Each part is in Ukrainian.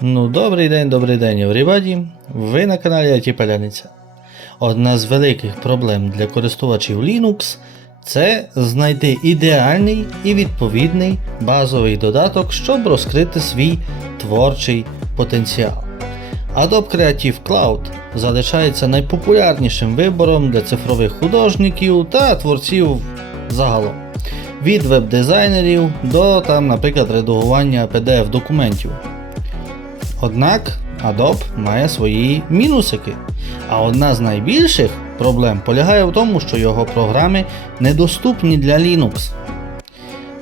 Ну, добрий день, добрий день, everybody. Ви на каналі IT Паляниця. Одна з великих проблем для користувачів Linux це знайти ідеальний і відповідний базовий додаток, щоб розкрити свій творчий потенціал. Adobe Creative Cloud залишається найпопулярнішим вибором для цифрових художників та творців загалом. Від веб-дизайнерів до, там, наприклад, редагування PDF-документів. Однак Adobe має свої мінусики. А одна з найбільших проблем полягає в тому, що його програми недоступні для Linux.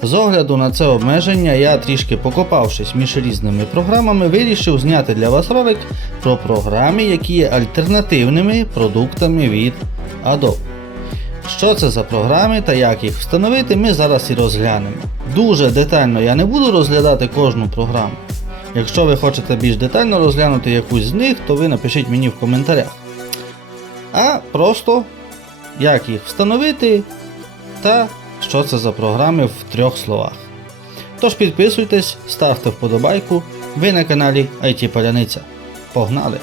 З огляду на це обмеження, я трішки покопавшись між різними програмами, вирішив зняти для вас ролик про програми, які є альтернативними продуктами від Adobe. Що це за програми та як їх встановити, ми зараз і розглянемо. Дуже детально я не буду розглядати кожну програму. Якщо ви хочете більш детально розглянути якусь з них, то ви напишіть мені в коментарях. А просто як їх встановити та що це за програми в трьох словах. Тож підписуйтесь, ставте вподобайку, ви на каналі IT Паляниця. Погнали!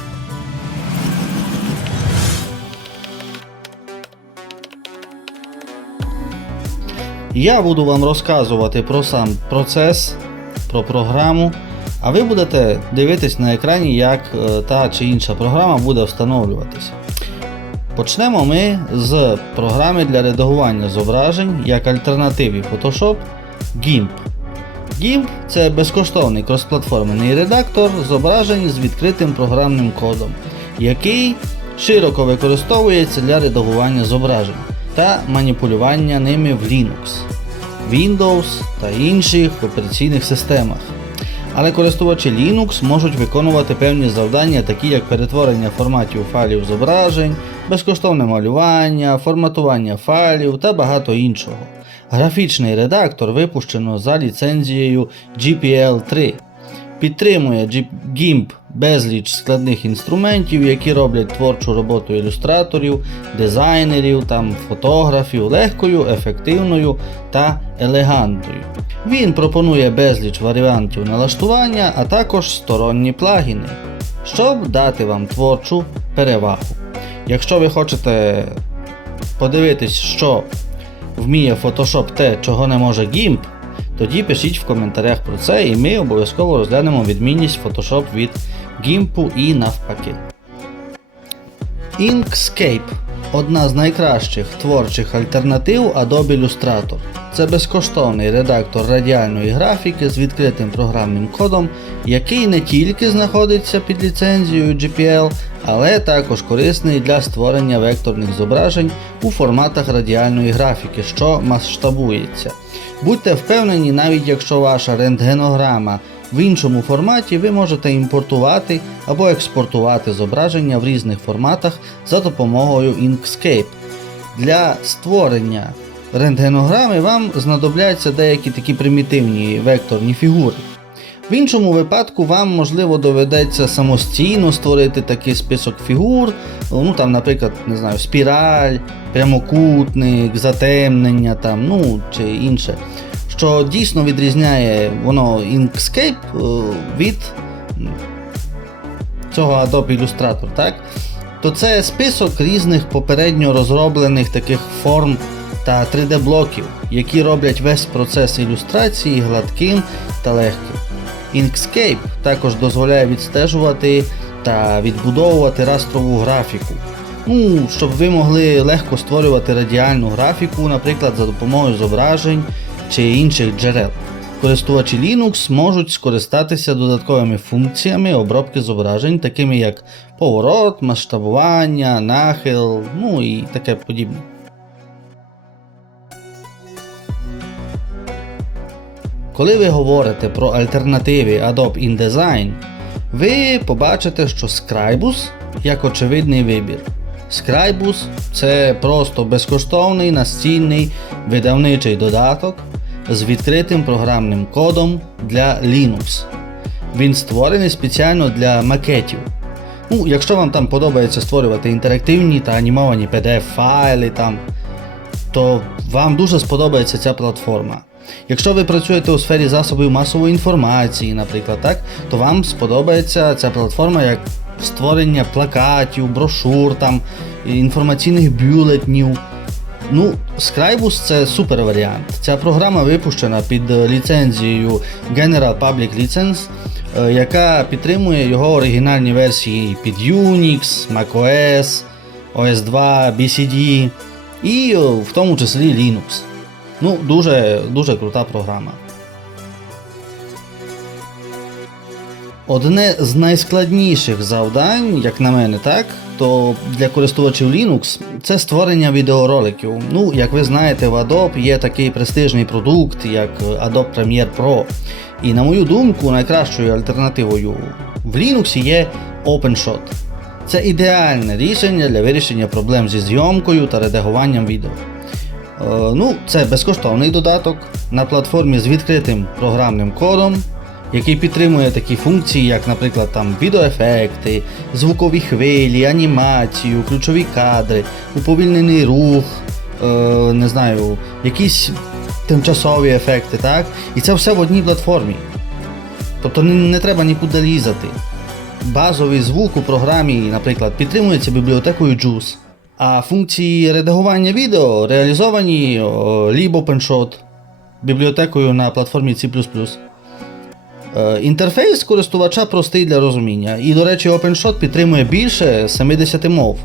Я буду вам розказувати про сам процес, про програму, а ви будете дивитись на екрані, як е, та чи інша програма буде встановлюватися. Почнемо ми з програми для редагування зображень як альтернативі Photoshop GIMP. GIMP це безкоштовний кросплатформений редактор зображень з відкритим програмним кодом, який широко використовується для редагування зображень та маніпулювання ними в Linux, Windows та інших операційних системах. Але користувачі Linux можуть виконувати певні завдання, такі як перетворення форматів файлів зображень, безкоштовне малювання, форматування файлів та багато іншого. Графічний редактор випущено за ліцензією GPL 3. Підтримує GIMP безліч складних інструментів, які роблять творчу роботу ілюстраторів, дизайнерів, там, фотографів легкою, ефективною та елегантною. Він пропонує безліч варіантів налаштування, а також сторонні плагіни, щоб дати вам творчу перевагу. Якщо ви хочете подивитись, що вміє Photoshop те, чого не може GIMP, тоді пишіть в коментарях про це, і ми обов'язково розглянемо відмінність Photoshop від GIMP і навпаки. Inkscape одна з найкращих творчих альтернатив Adobe Illustrator. Це безкоштовний редактор радіальної графіки з відкритим програмним кодом, який не тільки знаходиться під ліцензією GPL, але також корисний для створення векторних зображень у форматах радіальної графіки, що масштабується. Будьте впевнені, навіть якщо ваша рентгенограма в іншому форматі, ви можете імпортувати або експортувати зображення в різних форматах за допомогою Inkscape. Для створення рентгенограми вам знадобляться деякі такі примітивні векторні фігури. В іншому випадку вам можливо доведеться самостійно створити такий список фігур, ну там, наприклад, не знаю, спіраль, прямокутник, затемнення там, ну чи інше, що дійсно відрізняє воно Inkscape е, від цього Adobe Illustrator, так? То це список різних попередньо розроблених таких форм та 3D-блоків, які роблять весь процес ілюстрації гладким та легким. Inkscape також дозволяє відстежувати та відбудовувати растрову графіку. Ну, щоб ви могли легко створювати радіальну графіку, наприклад, за допомогою зображень чи інших джерел. Користувачі Linux можуть скористатися додатковими функціями обробки зображень, такими як поворот, масштабування, нахил, ну і таке подібне. Коли ви говорите про альтернативи Adobe InDesign, ви побачите, що Scribus як очевидний вибір. Scribus це просто безкоштовний настільний видавничий додаток з відкритим програмним кодом для Linux. Він створений спеціально для макетів. Ну, якщо вам там подобається створювати інтерактивні та анімовані PDF-файли, там, то вам дуже сподобається ця платформа. Якщо ви працюєте у сфері засобів масової інформації, наприклад, так, то вам сподобається ця платформа як створення плакатів, брошур, там, інформаційних бюлетнів. Ну, Scribus це супер варіант. Ця програма випущена під е, ліцензією General Public License, е, яка підтримує його оригінальні версії під Unix, macOS, OS 2, BCD і е, в тому числі Linux. Ну, дуже, дуже крута програма. Одне з найскладніших завдань, як на мене, так, то для користувачів Linux це створення відеороликів. Ну, як ви знаєте, в Adobe є такий престижний продукт, як Adobe Premiere Pro. І на мою думку, найкращою альтернативою в Linux є OpenShot. Це ідеальне рішення для вирішення проблем зі зйомкою та редагуванням відео. Е, ну, це безкоштовний додаток на платформі з відкритим програмним кодом, який підтримує такі функції, як, наприклад, там відеоефекти, звукові хвилі, анімацію, ключові кадри, уповільнений рух, е, не знаю, якісь тимчасові ефекти, так? І це все в одній платформі. Тобто не, не треба нікуди лізати. Базовий звук у програмі, наприклад, підтримується бібліотекою JUICE, а функції редагування відео реалізовані Lib OpenShot бібліотекою на платформі C. Е, Інтерфейс користувача простий для розуміння. І, до речі, OpenShot підтримує більше 70 мов.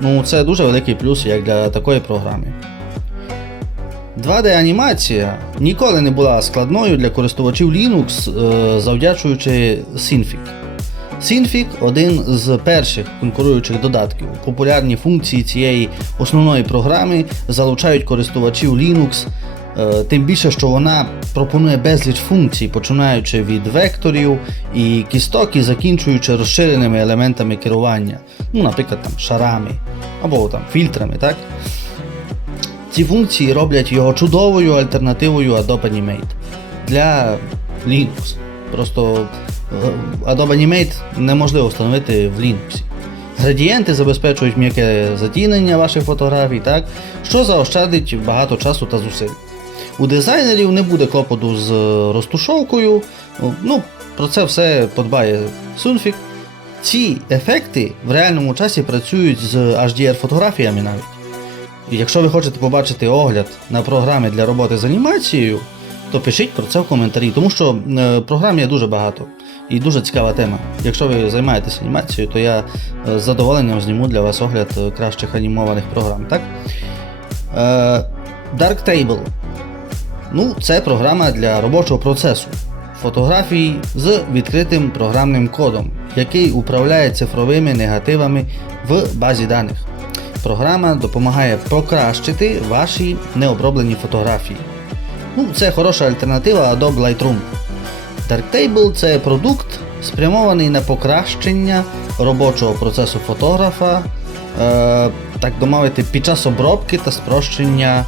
Ну, це дуже великий плюс як для такої програми. 2D-анімація ніколи не була складною для користувачів Linux, е, завдячуючи Synfig. Synfig один з перших конкуруючих додатків. Популярні функції цієї основної програми залучають користувачів Linux, тим більше, що вона пропонує безліч функцій, починаючи від векторів і кісток і закінчуючи розширеними елементами керування, ну, наприклад, там, шарами або там, фільтрами. так? Ці функції роблять його чудовою альтернативою Adobe Animate для Linux. Просто е, Adobe Animate неможливо встановити в Linux. Градієнти забезпечують м'яке затінення ваших фотографій, так? що заощадить багато часу та зусиль. У дизайнерів не буде клопоту з е, розтушовкою. Ну, про це все подбає Sunfig. Ці ефекти в реальному часі працюють з HDR-фотографіями навіть. І якщо ви хочете побачити огляд на програми для роботи з анімацією, то пишіть про це в коментарі, тому що е, програм є дуже багато і дуже цікава тема. Якщо ви займаєтесь анімацією, то я е, з задоволенням зніму для вас огляд кращих анімованих програм. Так? Е, Darktable. Ну, це програма для робочого процесу. Фотографій з відкритим програмним кодом, який управляє цифровими негативами в базі даних. Програма допомагає покращити ваші необроблені фотографії. Ну, Це хороша альтернатива Adobe Lightroom. Darktable це продукт, спрямований на покращення робочого процесу фотографа, е, так би мовити, під час обробки та спрощення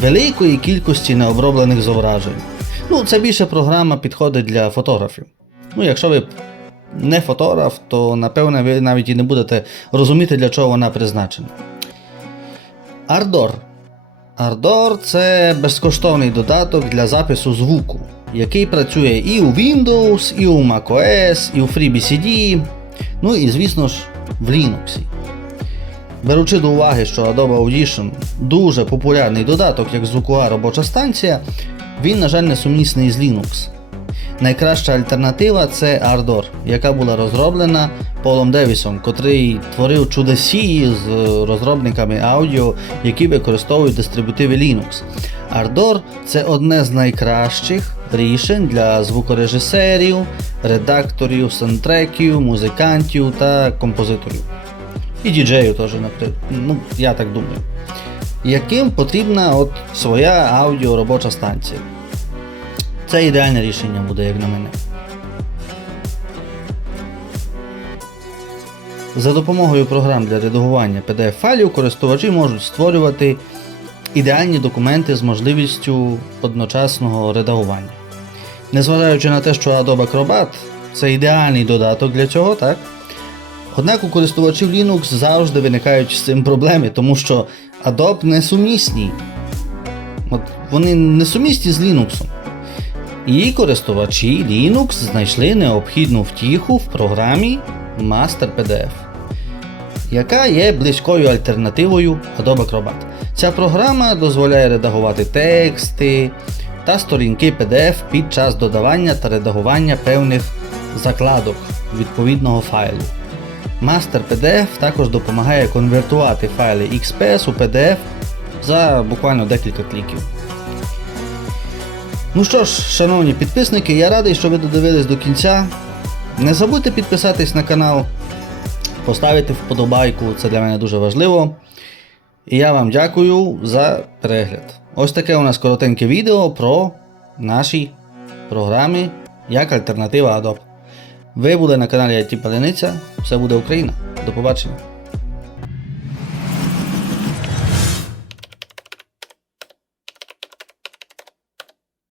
великої кількості необроблених зображень. Ну, Це більше програма підходить для фотографів. Ну, Якщо ви не фотограф, то напевне ви навіть і не будете розуміти, для чого вона призначена. Ardor. Ardor це безкоштовний додаток для запису звуку, який працює і у Windows, і у macOS, і у FreeBCD, ну і, звісно ж, в Linux. Беручи до уваги, що Adobe Audition дуже популярний додаток як звукова робоча станція, він, на жаль, не сумісний з Linux. Найкраща альтернатива це Ardor, яка була розроблена Полом Девісом, котрий творив чудесії з розробниками аудіо, які використовують дистрибутиви Linux. Ardor це одне з найкращих рішень для звукорежисерів, редакторів, саундтреків, музикантів та композиторів. І діджеїв теж. Ну, я так думаю. Яким потрібна от своя аудіо робоча станція. Це ідеальне рішення буде, як на мене. За допомогою програм для редагування PDF-файлів користувачі можуть створювати ідеальні документи з можливістю одночасного редагування. Незважаючи на те, що Adobe Acrobat це ідеальний додаток для цього, так? Однак у користувачів Linux завжди виникають з цим проблеми, тому що Adobe не сумісні. От вони несумісні з Linux. І користувачі Linux знайшли необхідну втіху в програмі MasterPDF, яка є близькою альтернативою Adobe Acrobat. Ця програма дозволяє редагувати тексти та сторінки PDF під час додавання та редагування певних закладок відповідного файлу. MasterPDF також допомагає конвертувати файли XPS у PDF за буквально декілька кліків. Ну що ж, шановні підписники, я радий, що ви додивились до кінця. Не забудьте підписатись на канал, поставити вподобайку, це для мене дуже важливо. І я вам дякую за перегляд. Ось таке у нас коротеньке відео про наші програми як альтернатива Adobe. Ви були на каналі IT Паляниця. Все буде Україна. До побачення.